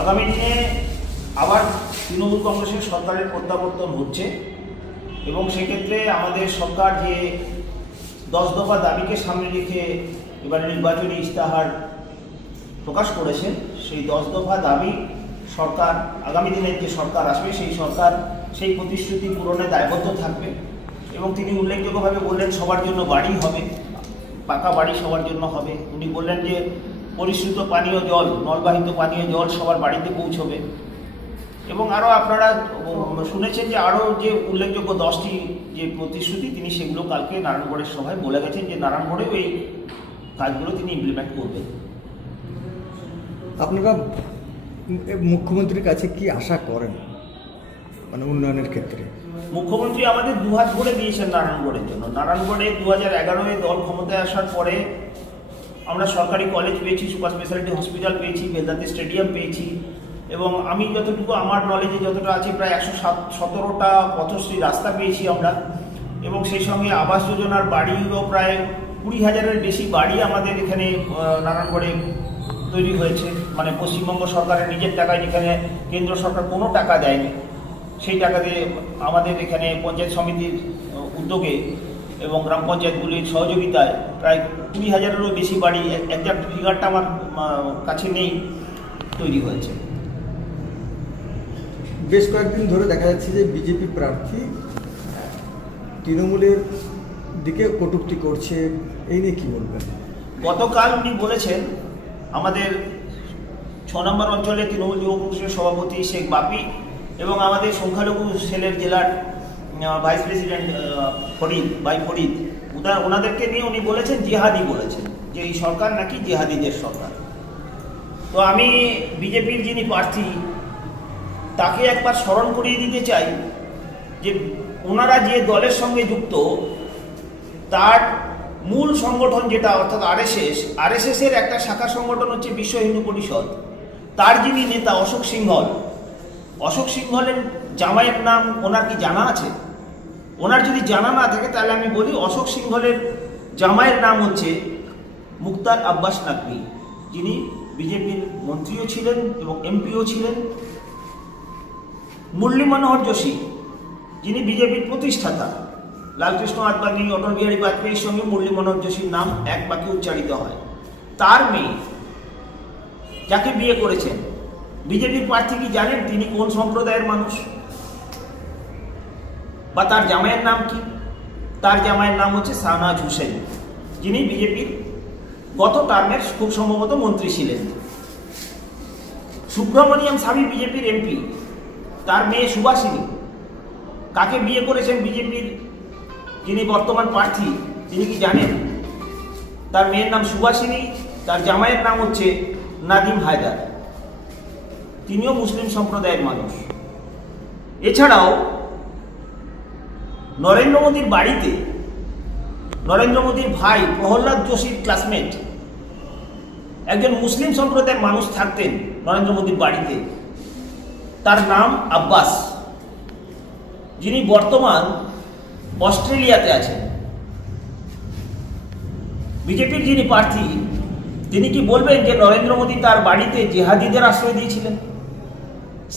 আগামী দিনে আবার তৃণমূল কংগ্রেসের সরকারের প্রত্যাবর্তন হচ্ছে এবং সেক্ষেত্রে আমাদের সরকার যে 10 দফা দাবিকে সামনে রেখে এবারে নির্বাচনী ইশতেহার প্রকাশ করেছেন, সেই 10 দফা দাবি সরকার আগামী দিনের যে সরকার আসবে সেই সরকার সেই প্রতিশ্রুতি পূরণে দায়বদ্ধ থাকবে। এবং তিনি উল্লেখযোগ্যভাবে বললেন সবার জন্য বাড়ি হবে, পাকা বাড়ি সবার জন্য হবে। উনি বললেন যে পরিশ্রুত পানীয় জল, নলবাহিত পানীয় জল সবার বাড়িতে পৌঁছবে। এবং আরও আপনারা শুনেছেন যে আরও যে উল্লেখযোগ্য 10টি যে প্রতিশ্রুতি তিনি সেগুলো কালকে নারায়ণগড়ের সভায় বলে গেছেন যে নারায়ণগড়েও এই কাজগুলো তিনি ইমপ্লিমেন্ট করবেন। আপনারা মুখ্যমন্ত্রীর কাছে কি আশা করেন মানে উন্নয়নের ক্ষেত্রে? মুখ্যমন্ত্রী আমাদের দুহাত ভরে দিয়েছেন নারায়ণগড়ের জন্য। নারায়ণগড়ে 2011-এ দল ক্ষমতায় আসার পরে আমরা সরকারি কলেজ পেয়েছি, সুপার স্পেশালিটি হসপিটাল পেয়েছি, বেলদাতে স্টেডিয়াম পেয়েছি এবং আমি যতটুকু আমার নলেজে যতটা আছে প্রায় 117টা পথশ্রী রাস্তা পেয়েছি আমরা। এবং সেই সঙ্গে আবাস যোজনার বাড়িও প্রায় 20,000-এর বেশি বাড়ি আমাদের এখানে নারায়ণগড়ে তৈরি হয়েছে, মানে পশ্চিমবঙ্গ সরকারের নিজের টাকায়, যেখানে কেন্দ্র সরকার কোনো টাকা দেয়নি সেই টাকা দিয়ে আমাদের এখানে পঞ্চায়েত সমিতির উদ্যোগে এবং গ্রাম পঞ্চায়েতগুলির সহযোগিতায় প্রায় 20,000-এরও বেশি বাড়ি, একজাক্ট ফিগারটা আমার কাছে নেই, তৈরি হয়েছে। বেশ কয়েকদিন ধরে দেখা যাচ্ছে যে বিজেপি প্রার্থী তৃণমূলের দিকে কটূক্তি করছে, এই নিয়ে কী বলবেন? গতকাল উনি বলেছেন আমাদের 6 নম্বর অঞ্চলে তৃণমূল যুব কংগ্রেসের সভাপতি শেখ বাপি এবং আমাদের সংখ্যালঘু সেলের জেলার ভাইস প্রেসিডেন্ট ফরিদ ওনাদেরকে নিয়ে উনি বলেছেন জিহাদি, বলেছেন যে এই সরকার নাকি জিহাদিদের সরকার। তো আমি বিজেপির যিনি প্রার্থী তাকে একবার স্মরণ করিয়ে দিতে চাই যে ওনারা যে দলের সঙ্গে যুক্ত তার মূল সংগঠন যেটা অর্থাৎ আরএসএস-এর একটা শাখা সংগঠন হচ্ছে বিশ্ব হিন্দু পরিষদ। তার যিনি নেতা অশোক সিংহলের জামাইয়ের নাম ওনার কি জানা আছে? ওনার যদি জানা না থাকে তাহলে আমি বলি অশোক সিংহলের জামাইয়ের নাম হচ্ছে মুক্তার আব্বাস নাকভি, যিনি বিজেপির মন্ত্রীও ছিলেন এবং এমপিও ছিলেন। মুরলী মনোহর যোশী, যিনি বিজেপির প্রতিষ্ঠাতা, লালকৃষ্ণ আদবানি, অটল বিহারী বাজপেয়ীর সঙ্গে মুরলী মনোহর যোশীর নাম এক বাক্যে উচ্চারিত হয়। তার মেয়ে যাকে বিয়ে করেছেন বিজেপির প্রার্থী কি জানেন তিনি কোন সম্প্রদায়ের মানুষ? বা তার জামাইয়ের নাম কি? তার জামাইয়ের নাম হচ্ছে শাহনাজ হুসেন, যিনি বিজেপির গত টার্মের খুব সম্ভবত মন্ত্রী ছিলেন। সুব্রমণিয়াম স্বামী বিজেপির এমপি, তার মেয়ে সুভাষিনী, কাকে বিয়ে করেছেন বিজেপির যিনি বর্তমান প্রার্থী তিনি কি জানেন? তার মেয়ের নাম সুভাষিনী, তার জামাইয়ের নাম হচ্ছে নাদিম হায়দার, তিনিও মুসলিম সম্প্রদায়ের মানুষ। এছাড়াও নরেন্দ্র মোদীর বাড়িতে নরেন্দ্র মোদীর ভাই প্রহ্লাদ যোশীর ক্লাসমেট একজন মুসলিম সম্প্রদায়ের মানুষ থাকতেন নরেন্দ্র মোদীর বাড়িতে, তার নাম আব্বাস, যিনি বর্তমান অস্ট্রেলিয়াতে আছেন। বিজেপির যিনি প্রার্থী তিনি কি বলবেন যে নরেন্দ্র মোদী তার বাড়িতে জেহাদিদের আশ্রয় দিয়েছিলেন?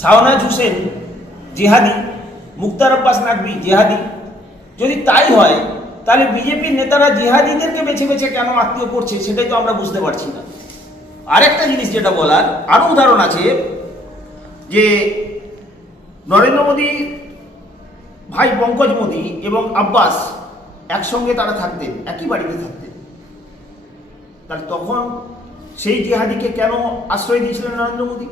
শাহনাজ হুসেন জেহাদি, মুক্তার আব্বাস নাকভি জেহাদি। যদি তাই হয় তাহলে বিজেপির নেতারা জেহাদিদেরকে বেছে বেছে কেন আত্মীয় করছে সেটাই তো আমরা বুঝতে পারছি না। আরেকটা জিনিস যেটা বলার, আরও উদাহরণ আছে যে নরেন্দ্র মোদী ভাই পঙ্কজ মোদী এবং আব্বাস একসঙ্গে তারা থাকতেন, একই বাড়িতে থাকতেন। তাহলে তখন সেই জিহাদিকে কেন আশ্রয় দিয়েছিলেন নরেন্দ্র মোদী?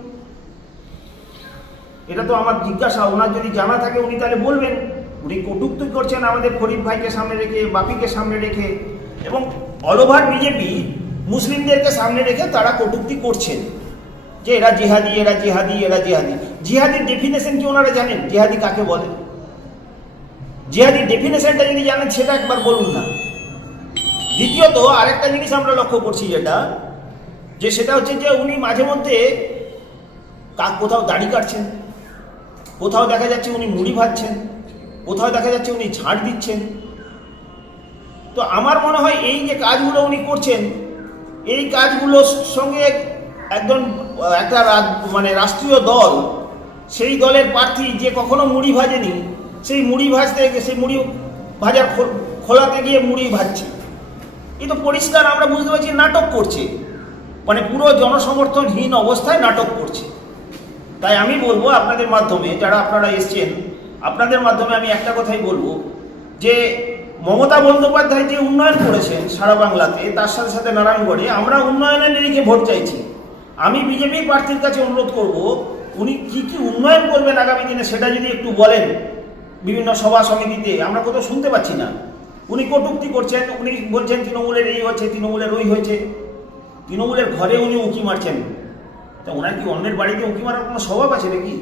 এটা তো আমার জিজ্ঞাসা। ওনার যদি জানা থাকে উনি তাহলে বলবেন। উনি কটূক্তি করছেন আমাদের ফরিদ ভাইকে সামনে রেখে, বাপিকে সামনে রেখে, এবং অল ওভার বিজেপি মুসলিমদেরকে সামনে রেখে তারা কটূক্তি করছেন যে এরা জিহাদি, এরা জিহাদি, এরা জিহাদি। জিহাদির ডেফিনেশন কি ওনারা জানেন? জিহাদি কাকে বলে? জিহাদির ডেফিনেশনটা যদি জানেন সেটা একবার বলুন না। দ্বিতীয়ত আরেকটা জিনিস আমরা লক্ষ্য করছি সেটা হচ্ছে যে উনি মাঝে মধ্যে কোথাও দাড়ি কাটছেন, কোথাও দেখা যাচ্ছে উনি মুড়ি ভাজছেন, কোথাও দেখা যাচ্ছে উনি ঝাড় দিচ্ছেন। তো আমার মনে হয় এই যে কাজগুলো উনি করছেন এই কাজগুলোর সঙ্গে একজন একটা মানে রাষ্ট্রীয় দল, সেই দলের প্রার্থী যে কখনো মুড়ি ভাজেনি, সেই মুড়ি ভাজতে সেই মুড়ি ভাজার খোলাতে গিয়ে মুড়ি ভাজছে। এই তো পরিষ্কার আমরা বুঝতে পারছি নাটক করছে, মানে পুরো জনসমর্থনহীন অবস্থায় নাটক করছে। তাই আমি বলবো আপনাদের মাধ্যমে, যারা আপনারা এসছেন, আপনাদের মাধ্যমে আমি একটা কথাই বলবো যে মমতা বন্দ্যোপাধ্যায় যে উন্নয়ন করেছেন সারা বাংলাতে, তার সাথে সাথে নারায়ণগড়ে আমরা উন্নয়নের নিরিখে ভোট চাইছি। আমি বিজেপি প্রার্থীর কাছে অনুরোধ করব, উনি কি কি উন্নয়ন করবেন আগামী দিনে সেটা যদি একটু বলেন। বিভিন্ন সভা সমিতিতে আমরা কোথাও শুনতে পাচ্ছি না। উনি কটূক্তি করছেন, উনি বলছেন তৃণমূলের এই হয়েছে, তৃণমূলের ওই হয়েছে, তৃণমূলের ঘরে উনি উঁকি মারছেন। তা ওনার কি অন্যের বাড়িতে উঁকি মারার কোনো স্বভাব আছে নাকি?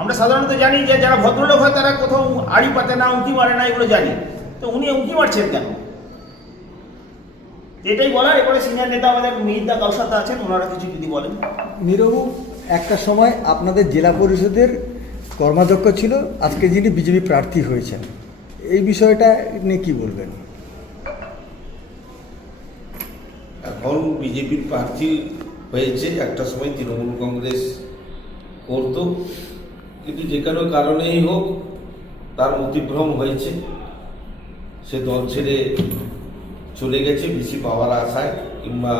আমরা সাধারণত জানি যে যারা ভদ্রলোক হয় তারা কোথাও আড়ি পাতে না, উঁকি মারে না, এগুলো জানি। তো উনি উঁকি মারছেন কেন? এটাই বলার। এবারে সিনিয়র নেতা আমাদের মিহিরদা কাউসাদা আছেন, ওনারা কিছু যদি বলেন। নীরবু, একটা সময় আপনাদের জেলা পরিষদের কর্মাধ্যক্ষ ছিল, আজকে যিনি বিজেপি প্রার্থী হয়েছেন, এই বিষয়টা নিয়ে কি বলবেন? এখন বিজেপির প্রার্থী হয়েছে, একটা সময় তৃণমূল কংগ্রেস করত, কিন্তু যে কোনো কারণেই হোক তার মতিভ্রম হয়েছে, সে দল ছেড়ে চলে গেছে বেশি পাওয়ার আশায়, কিংবা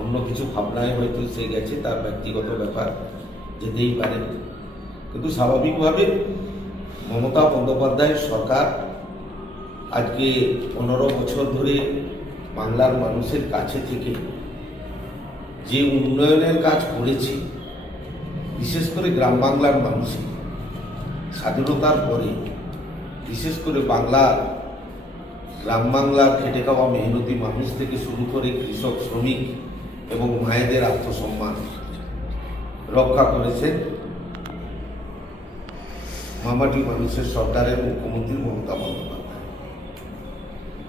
অন্য কিছু ভাবনায় হয়তো সে গেছে, তার ব্যক্তিগত ব্যাপার, যেতেই পারে। কিন্তু স্বাভাবিকভাবে মমতা বন্দ্যোপাধ্যায়ের সরকার আজকে 15 বছর ধরে বাংলার মানুষের কাছে থেকে যে উন্নয়নের কাজ করেছে, বিশেষ করে গ্রাম বাংলার মানুষের স্বাধীনতার পরে, বিশেষ করে বাংলার গ্রাম বাংলার খেটে খাওয়া মেহনতি মানুষ থেকে শুরু করে কৃষক, শ্রমিক এবং মায়েদের আত্মসম্মান রক্ষা করেছেন মামাটি মানুষের সরকারের মুখ্যমন্ত্রী মমতা বন্দ্যোপাধ্যায়।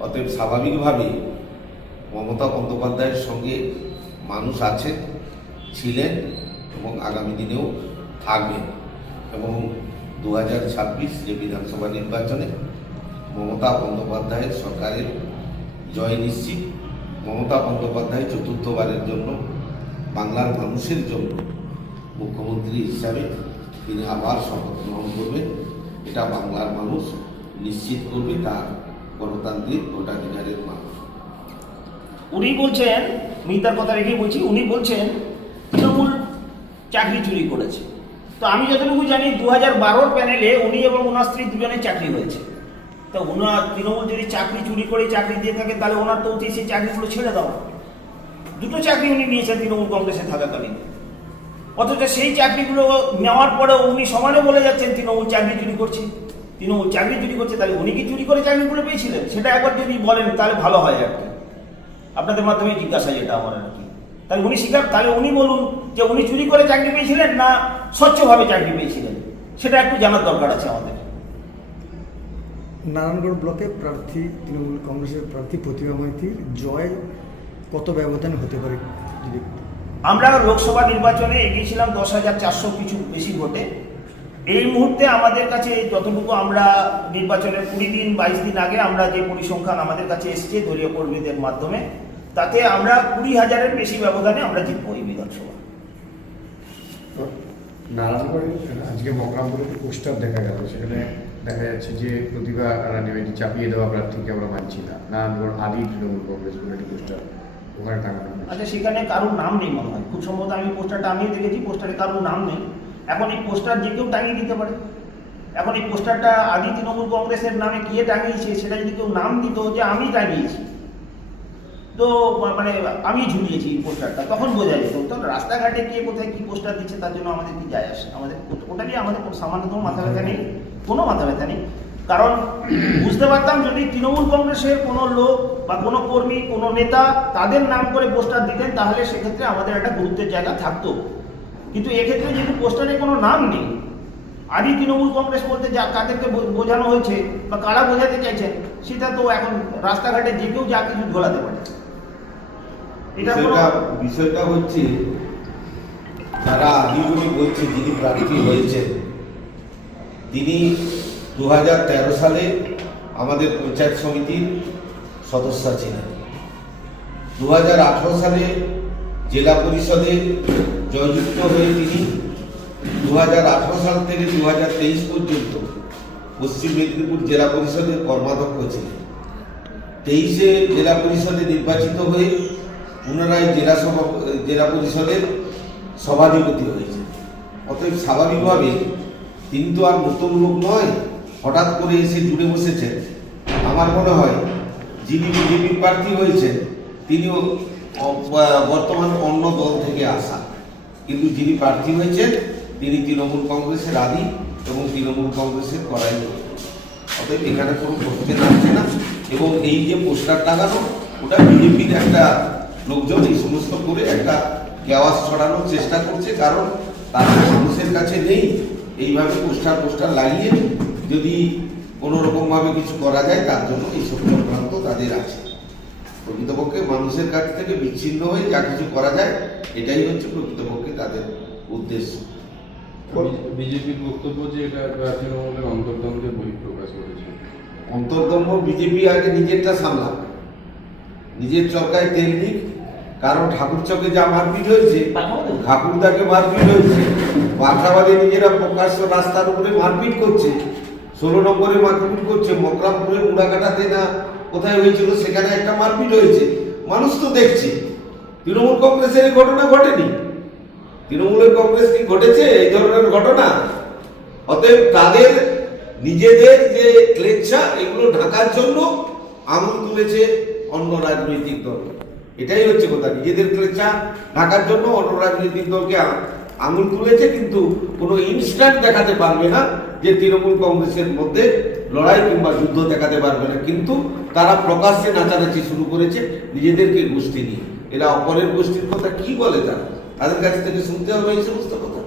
অতএব স্বাভাবিকভাবে মমতা বন্দ্যোপাধ্যায়ের সঙ্গে মানুষ আছেন, ছিলেন এবং আগামী দিনেও থাকবেন। এবং 2026 যে বিধানসভা নির্বাচনে মমতা বন্দ্যোপাধ্যায়ের সরকারের জয় নিশ্চিত। মমতা বন্দ্যোপাধ্যায় চতুর্থবারের জন্য বাংলার মানুষের জন্য মুখ্যমন্ত্রী হিসাবে তিনি আবার শপথ গ্রহণ করবেন। এটা বাংলার মানুষ নিশ্চিত করবে, তার গণতান্ত্রিক ভোটাধিকারের মানুষ। উনি বলছেন, মিহিরদার কথা রেখেই বলছি, উনি বলছেন তৃণমূল চাকরি চুরি করেছে। তো আমি যতটুকু জানি 2012 প্যানেলে উনি এবং ওনার স্ত্রী দুজনের চাকরি হয়েছে। তো ওনার তৃণমূল যদি চাকরি চুরি করে চাকরি দিয়ে থাকে, তাহলে ওনার তো উচিত সেই চাকরিগুলো ছেড়ে দাও। দুটো চাকরি উনি নিয়েছেন তৃণমূল কংগ্রেসে থাকাকালীন, অথচ সেই চাকরিগুলো নেওয়ার পরেও উনি সমানে বলে যাচ্ছেন তৃণমূল চাকরি চুরি করছে, তৃণমূল চাকরি চুরি করছে। তাহলে উনি কি চুরি করে চাকরিগুলো পেয়েছিলেন? সেটা একবার যদি বলেন তাহলে ভালো হয় আর কি। আপনাদের মাধ্যমে জিজ্ঞাসা যেটা আমার আর কি, তাহলে উনি স্বীকার, তাহলে উনি বলুন যে উনি চুরি করে চাকরি পেয়েছিলেন না স্বচ্ছভাবে চাকরি পেয়েছিলেন, সেটা একটু জানার দরকার আছে আমাদের। নারায়ণগড় ব্লকে প্রার্থী তৃণমূল কংগ্রেসের প্রার্থী প্রতিভা মাইতির জয় কত ব্যবধান হতে পারে যদি? আমরা লোকসভা নির্বাচনে এগিয়েছিলাম 10,400 কিছু বেশি ভোটে। এই মুহূর্তে আমাদের কাছে যতটুকু আমরা নির্বাচনের 20 দিন 22 দিন আগে আমরা যে পরিসংখ্যান আমাদের কাছে এসছে দলীয় কর্মীদের মাধ্যমে, তাতে আমরা 20,000-এর বেশি ব্যবধানে আমরা জিতবো এই বিধানসভা। নারায়ণগড়ে আজকে মকরামপুরে পোস্টার দেখা গেল, সেখানে দেখা যাচ্ছে যে প্রতিভা রানী চাপিয়ে দেওয়া প্রার্থীকে আমরা মানছি না, নারায়ণগড় আদি তৃণমূল কংগ্রেস বলে একটি পোস্টার ওখানে টাঙানো হয়েছে। আচ্ছা, সেখানে কারোর নাম নেই মনে হয়, খুব সম্ভবত আমি পোস্টারটা আমিও দেখেছি, পোস্টারে কারোর নাম নেই। এখন এই পোস্টার যে কেউ টাঙিয়ে দিতে পারে। এখন এই পোস্টারটা আদি তৃণমূল কংগ্রেসের নামে কে টাঙিয়েছে সেটা যদি কেউ নাম দিত যে আমি টাঙিয়েছি, তো মানে আমি ঝুলিয়েছি এই পোস্টারটা, তখন বোঝা যেত। তো রাস্তাঘাটে কে কোথায় কি পোস্টার দিচ্ছে তার জন্য আমাদের কি যায় আসে? আমাদের ওটা নিয়ে আমাদের সামান্যতম মাথা ব্যথা নেই, কোনো মাথা ব্যথা নেই। কারণ বুঝতে পারতাম যদি তৃণমূল কংগ্রেসের কোনো লোক বা কোনো কর্মী, কোনো নেতা তাদের নাম করে পোস্টার দিতেন, তাহলে সেক্ষেত্রে আমাদের একটা গুরুত্বের জায়গা থাকতো। কিন্তু এক্ষেত্রে যেহেতু পোস্টারে কোনো নাম নেই, আদি তৃণমূল কংগ্রেস বলতে যা কাদেরকে বোঝানো হয়েছে বা কারা বোঝাতে চাইছেন, সেটা তো এখন রাস্তাঘাটে যে কেউ যা কিছু ঝোলাতে পারে। বিষয়টা হচ্ছে যারা আদি বলে বলছে, যিনি প্রার্থী হয়েছেন তিনি 2013 সালে আমাদের পঞ্চায়েত সমিতির সদস্য ছিলেন। 2018 সালে জেলা পরিষদে জয়যুক্ত হয়ে তিনি 2018 সাল থেকে 2023 পর্যন্ত পশ্চিম মেদিনীপুর জেলা পরিষদের কর্মাধ্যক্ষ ছিলেন। 23-এ জেলা পরিষদে নির্বাচিত হয়ে পুনরায় জেলা পরিষদের সভাধিপতি হয়েছে। অতএব স্বাভাবিকভাবে তিনি তো আর নতুন লোক নয়, হঠাৎ করে এসে জুড়ে বসেছেন। আমার মনে হয় যিনি বিজেপির প্রার্থী হয়েছেন তিনিও বর্তমান অন্য দল থেকে আসা, কিন্তু যিনি প্রার্থী হয়েছেন তিনি তৃণমূল কংগ্রেসের আদি এবং তৃণমূল কংগ্রেসের করাই। অতএব এখানে কোনো প্রশ্ন আসছে না। এবং এই যে পোস্টার টাঙানো, ওটা বিজেপির একটা লোকজন এই সমস্ত করে একটা কেওয়াস ছড়ানোর চেষ্টা করছে, কারণ তাদের মানুষের কাছে নেই। এইভাবে পোস্টার লাগিয়ে যদি কোনো রকমভাবে কিছু করা যায়, তার জন্য এইসব চক্রান্ত তাদের আছে। প্রকৃতপক্ষে মানুষের কাছ থেকে বিচ্ছিন্ন হয়ে যা কিছু করা যায়, এটাই হচ্ছে প্রকৃতপক্ষে তাদের উদ্দেশ্য। বিজেপির বক্তব্য যে এটা তৃণমূলের অন্তর্দ্বন্দ্বের বহিঃপ্রকাশ করেছে। অন্তর্দম্ভ বিজেপি আগে নিজেরটা সামলাবে, নিজের চরকায় তেল দিক। কারণ ঠাকুর চকে যা মারপিট হয়েছে, ঠাকুরদাকে মারপিট হয়েছে, বাঘাবাদে নিজেরা প্রকাশ্য রাস্তার উপরে মারপিট করছে, 16 নম্বরে মারপিট করছে, মকরামপুরে মুড়াকাটাতে না কোথায় হয়েছিল সেখানে একটা মারপিট হয়েছে। মানুষ তো দেখছে। তৃণমূল কংগ্রেসের এই ঘটনা ঘটেনি। তৃণমূলের কংগ্রেস কি ঘটেছে এই ধরনের ঘটনা? অতএব তাদের নিজেদের যে ক্লেচ্ছা, এগুলো ঢাকার জন্য আঙুল তুলেছে অন্য রাজনৈতিক দল। এটাই হচ্ছে কথা। নিজেদের ক্লেচ্ছা ঢাকার জন্য অন্য রাজনৈতিক দলকে আঙুল তুলেছে, কিন্তু কোনো ইনস্ট্যান্ট দেখাতে পারবে না যে তৃণমূল কংগ্রেসের মধ্যে লড়াই কিংবা যুদ্ধ দেখাতে পারবে না। কিন্তু তারা প্রকাশ্যে নাচানাচি শুরু করেছে নিজেদেরকে গোষ্ঠী নিয়ে। এরা অপরের গোষ্ঠীর কথা কি বলে, তাদের কাছ থেকে শুনতে হবে এই সমস্ত কথা।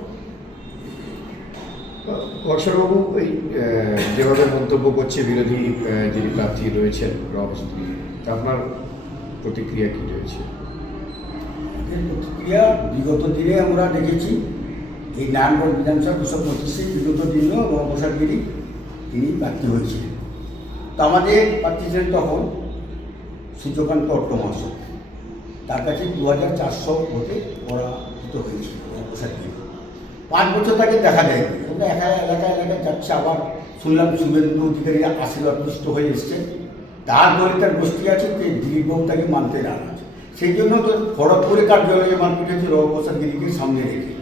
বর্ষাবাবু, এই যেভাবে মন্তব্য করছে বিরোধী যিনি প্রার্থী রয়েছেন রবস্তি, আপনার প্রতিক্রিয়া কি রয়েছে? এর প্রতিক্রিয়া বিগত দিনে আমরা দেখেছি এই নারায়ণগঞ্জ বিধানসভা 225 বিগত দিনেও রবপ্রসাদ গিরি তিনি প্রার্থী হয়েছিলেন। তো আমাদের প্রার্থী ছিলেন তখন সূর্যকান্ত অট্ট মহাশয়। তার কাছে 2400 ভোটে পরাজিত হয়েছিল রবপ্রসাদ গিরি। 5 বছর তাকে দেখা যায়নি। আমরা এলাকায় যাচ্ছে। আবার শুনলাম শুভেন্দু অধিকারী আশীর্বাদ পুষ্ট হয়ে এসছে। তার দলে তার গোষ্ঠী আছে যে দিলীপবাবু তাকে মানতে নারাজ। সেই জন্য তো খড়গপুরে কার্যালয়ে মারপিট হয়েছে রবপ্রসাদ গিরিকে সামনে রেখে।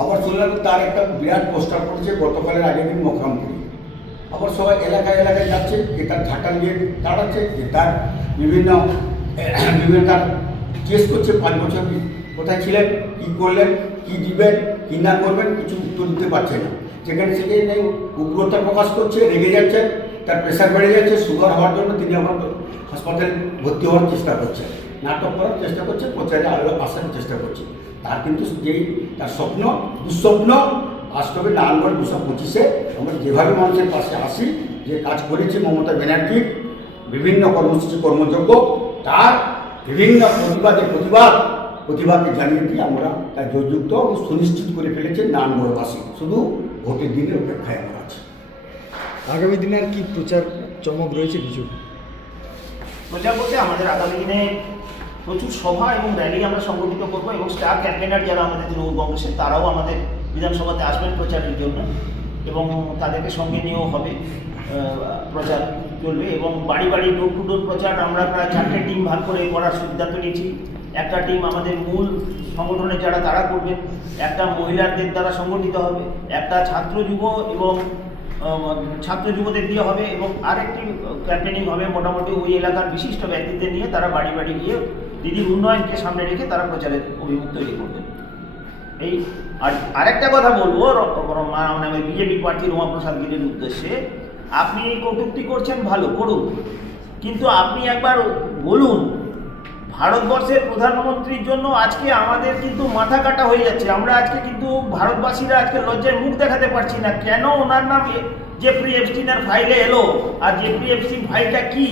আবার শুনলাম তার একটা বিরাট পোস্টার পড়েছে গতকালের আগের দিন মকরামপুরে। আবার সবাই এলাকায় যাচ্ছে, যে তার ঝাঁটা নিয়ে দাঁড়াচ্ছে, যে তার বিভিন্ন তার কেস করছে। 5 বছর কোথায় ছিলেন, কী করলেন, কী দিবেন, কী না করবেন, কিছু উত্তর দিতে পারছে না। যেখানে সেখানে উগ্রতা প্রকাশ করছে, রেগে যাচ্ছেন, তার প্রেশার বেড়ে যাচ্ছে। সুগার হওয়ার জন্য তিনি আবার হাসপাতালে ভর্তি হওয়ার চেষ্টা করছেন, নাটক করার চেষ্টা করছে, প্রচারে আলো আসার চেষ্টা করছে। তার কিন্তু যেই তার স্বপ্ন, দুঃস্বপ্ন, বাস্তবে নারায়ণগঞ্জ 225-এ আমরা যেভাবে মানুষের পাশে আসি, যে কাজ করেছে মমতা ব্যানার্জি বিভিন্ন কর্মসূচি কর্মযোগ্য, তার বিভিন্ন প্রতিবাদকে জানিয়ে দিয়ে আমরা তার জয়যুক্ত এবং সুনিশ্চিত করে ফেলেছেন নারায়ণগঞ্জবাসী। শুধু ভোটের দিনের অপেক্ষায় আমরা আছি। আগামী দিনে আর কি প্রচার চমক রয়েছে কিছু? প্রচার বলতে আমাদের আগামী দিনে প্রচুর সভা এবং র্যালি আমরা সংগঠিত করবো, এবং স্টার ক্যাম্পেনার যারা আমাদের তৃণমূল কংগ্রেসের, তারাও আমাদের বিধানসভাতে আসবেন প্রচারের জন্য, এবং তাদেরকে সঙ্গে নিয়েও হবে প্রচার চলবে। এবং বাড়ি বাড়ি ডোর টু ডোর প্রচার আমরা প্রায় 4টে টিম ভাগ করে করার সিদ্ধান্ত নিয়েছি। একটা টিম আমাদের মূল সংগঠনের যারা তারা করবেন, একটা মহিলাদের দ্বারা সংগঠিত হবে, একটা ছাত্র যুবদের দিয়ে হবে, এবং আরেকটি ক্যাম্পেনিং হবে মোটামুটি ওই এলাকার বিশিষ্ট ব্যক্তিদের নিয়ে। তারা বাড়ি বাড়ি গিয়ে দিদির উন্নয়নকে সামনে রেখে তারা প্রচারের অভিমুখ তৈরি করবেন। এই আরেকটা কথা বলবো মানে বিজেপি প্রার্থী রমাপ্রসাদ গিরির উদ্দেশ্যে, আপনি কটূক্তি করছেন, ভালো করুন, কিন্তু আপনি একবার বলুন ভারতবর্ষের প্রধানমন্ত্রীর জন্য আজকে আমাদের কিন্তু মাথা কাটা হয়ে যাচ্ছে। আমরা আজকে কিন্তু ভারতবাসীরা আজকে লজ্জায় মুখ দেখাতে পারছি না। কেন ওনার নাম জেফ্রি এপস্টিনের ফাইলে এলো, আর জেফ্রি এপস্টিন ফাইলটা কি,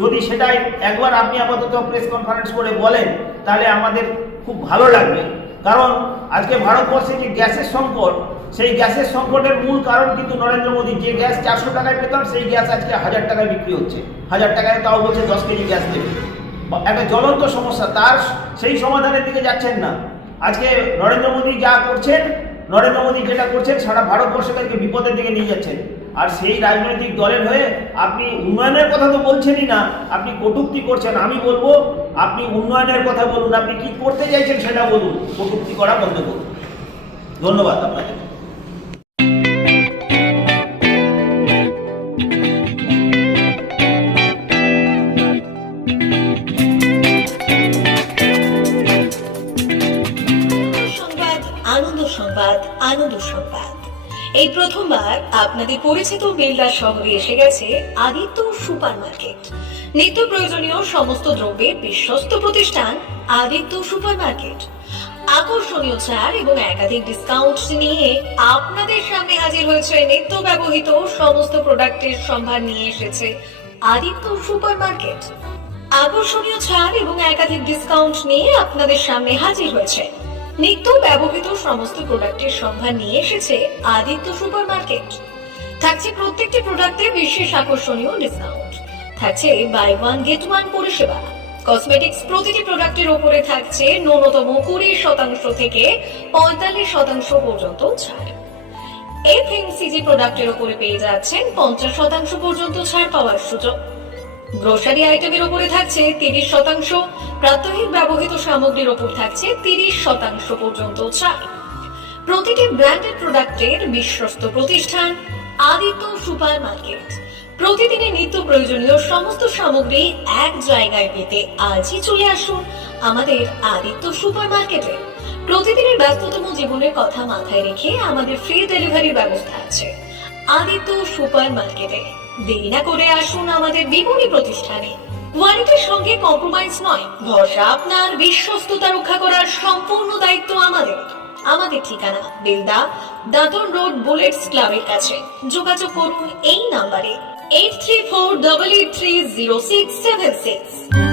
যদি সেটা একবার আপনি আপাতত প্রেস কনফারেন্স করে বলেন তাহলে আমাদের খুব ভালো লাগবে। কারণ আজকে ভারতবর্ষে যে গ্যাসের সংকট, সেই গ্যাসের সংকটের মূল কারণ কিন্তু নরেন্দ্র মোদী। যে গ্যাস 400 টাকায় পেতাম, সেই গ্যাস আজকে 1000 টাকায় বিক্রি হচ্ছে। 1000 টাকায় তাও বলছে 10 কেজি গ্যাস দেবে। একটা জ্বলন্ত সমস্যা, তার সেই সমাধানের দিকে যাচ্ছেন না। আজকে নরেন্দ্র মোদী যা করছেন, নরেন্দ্র মোদী যেটা করছেন সারা ভারতবর্ষকে বিপদের দিকে নিয়ে যাচ্ছেন। আর সেই রাজনৈতিক দলের হয়ে আপনি উন্নয়নের কথা তো বলছেনই না, আপনি কটূক্তি করছেন। আমি বলবো আপনি উন্নয়নের কথা বলুন, আপনি কি করতে চাইছেন সেটা বলুন, কটূক্তি করা বন্ধ করুন। ধন্যবাদ আপনাদের। সংবাদ, আনন্দ সংবাদ, আনন্দ সংবাদ। এই প্রথমবার আপনাদের পরিচিত বেলদা শহরে এসে গেছে আদিত্য সুপার মার্কেট। নিত্য প্রয়োজনীয় সমস্ত দ্রব্যের বিশ্বস্ত প্রতিষ্ঠান আদিত্য সুপার মার্কেট। আকর্ষণীয় ছাড় এবং একাধিক ডিসকাউন্ট নিয়ে আপনাদের সামনে হাজির হয়েছে। নিত্য ব্যবহৃত সমস্ত প্রোডাক্টের সম্ভার নিয়ে এসেছে আদিত্য সুপার মার্কেট। আকর্ষণীয় ছাড় এবং একাধিক ডিসকাউন্ট নিয়ে আপনাদের সামনে হাজির হয়েছে। নিত্য ব্যবহৃত সমস্ত প্রোডাক্টের সম্ভার নিয়ে এসেছে আদিত্য সুপার মার্কেট। থাকছে প্রত্যেকটি প্রোডাক্টে বিশেষ আকর্ষণীয় ডিসকাউন্ট, থাকছে বাই ওয়ান গেট ওয়ান পরিষেবা। কসমেটিক্স প্রতিটি প্রোডাক্টের উপরে থাকছে ন্যূনতম 20% থেকে 45% পর্যন্ত ছাড়। এফএমসিজি প্রোডাক্টের উপরে পেয়ে যাচ্ছেন 50% পর্যন্ত ছাড় পাওয়ার সুযোগ। গ্রোসারি আইটেমের উপরে থাকছে 30%, প্রাত্যহিক ব্যবহৃত সামগ্রীর উপর থাকছে 30% পর্যন্ত ছাড়। প্রতিটি ব্র্যান্ডেড প্রোডাক্টের বিশ্বস্ত প্রতিষ্ঠান আদিত্য সুপার মার্কেট। প্রতিদিনের নিত্য প্রয়োজনীয় সমস্ত সামগ্রী এক জায়গায় পেতে আজই চলে আসুন আমাদের আদিত্য সুপার মার্কেটে। প্রতিদিনের ব্যস্ততম জীবনের কথা মাথায় রেখে আমাদের ফ্রি ডেলিভারির ব্যবস্থা আছে আদিত্য সুপার মার্কেটে। দেরি না করে আসুন আমাদের বিপণী প্রতিষ্ঠানে। কোয়ালিটির সঙ্গে কম্প্রোমাইজ নয়, ভরসা আপনার, বিশ্বস্ততা রক্ষা করার সম্পূর্ণ দায়িত্ব আমাদের। আমাদের ঠিকানা বেলদা, দাদন রোড, বুলেটস ক্লাবের কাছে। যোগাযোগ করুন এই নাম্বারে 8348830676।